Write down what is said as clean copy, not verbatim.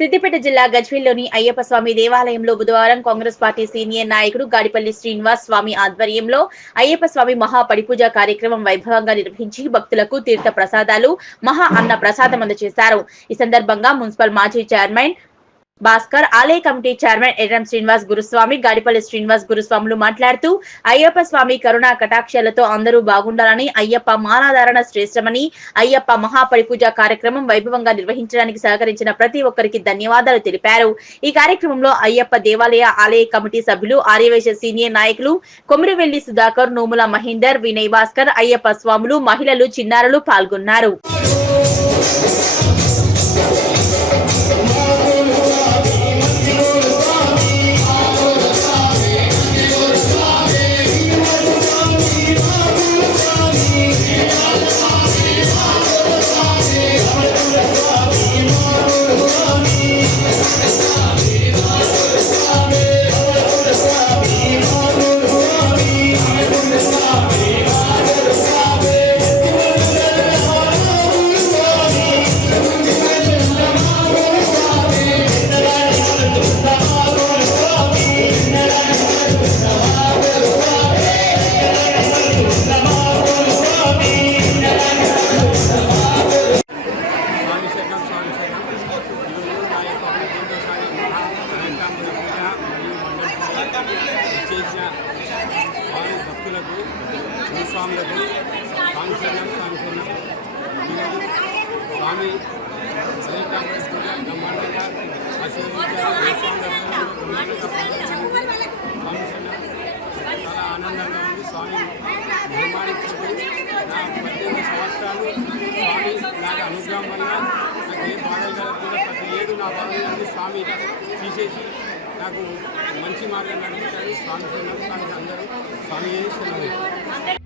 సిద్దిపేట జిల్లా గజ్వేల్లోని అయ్యప్ప స్వామి దేవాలయంలో బుధవారం కాంగ్రెస్ పార్టీ సీనియర్ నాయకుడు గాడిపల్లి శ్రీనివాస్ స్వామి ఆధ్వర్యంలో అయ్యప్ప స్వామి మహా పడిపూజ కార్యక్రమం వైభవంగా నిర్వహించి భక్తులకు తీర్థ ప్రసాదాలు మహా అన్న ప్రసాదం అందజేశారు. ఈ సందర్భంగా మున్సిపల్ మాజీ చైర్మన్ భాస్కర్, ఆలయ కమిటీ చైర్మన్ ఎర్రం శ్రీనివాస్ గురుస్వామి, గాడిపల్లి శ్రీనివాస్ గురుస్వాములు మాట్లాడుతూ అయ్యప్ప స్వామి కరుణా కటాక్షాలతో అందరూ బాగుండాలని, అయ్యప్ప మాలాధారణ శ్రేష్టమని, అయ్యప్ప మహాపరిపూజ కార్యక్రమం వైభవంగా నిర్వహించడానికి సహకరించిన ప్రతి ఒక్కరికి ధన్యవాదాలు తెలిపారు. ఈ కార్యక్రమంలో అయ్యప్ప దేవాలయ ఆలయ కమిటీ సభ్యులు, ఆర్యవైశ్య సీనియర్ నాయకులు కొమిరివెల్లి సుధాకర్, నోముల మహేందర్, వినయ్ భాస్కర్, అయ్యప్ప స్వాములు, మహిళలు, చిన్నారులు పాల్గొన్నారు. చేసిన వారి భక్తులకు భూస్వాములకు సాంక్షణం స్వామి బ్రహ్మాండంగా చాలా ఆనందంగా ఉంది. స్వామి నిర్మాణించినప్పుడు నా 18 సంవత్సరాలు స్వామి నాకు అనుగ్రహం వల్ల నాకు ఏ బాధలు కలగకుండా ప్రతి ఏడు నా బాధలన్నీ స్వామి తీసేసి నాకు మంచి మార్గం నడిపించారు. స్వామి అందరూ స్వామి చేస్తున్నారు.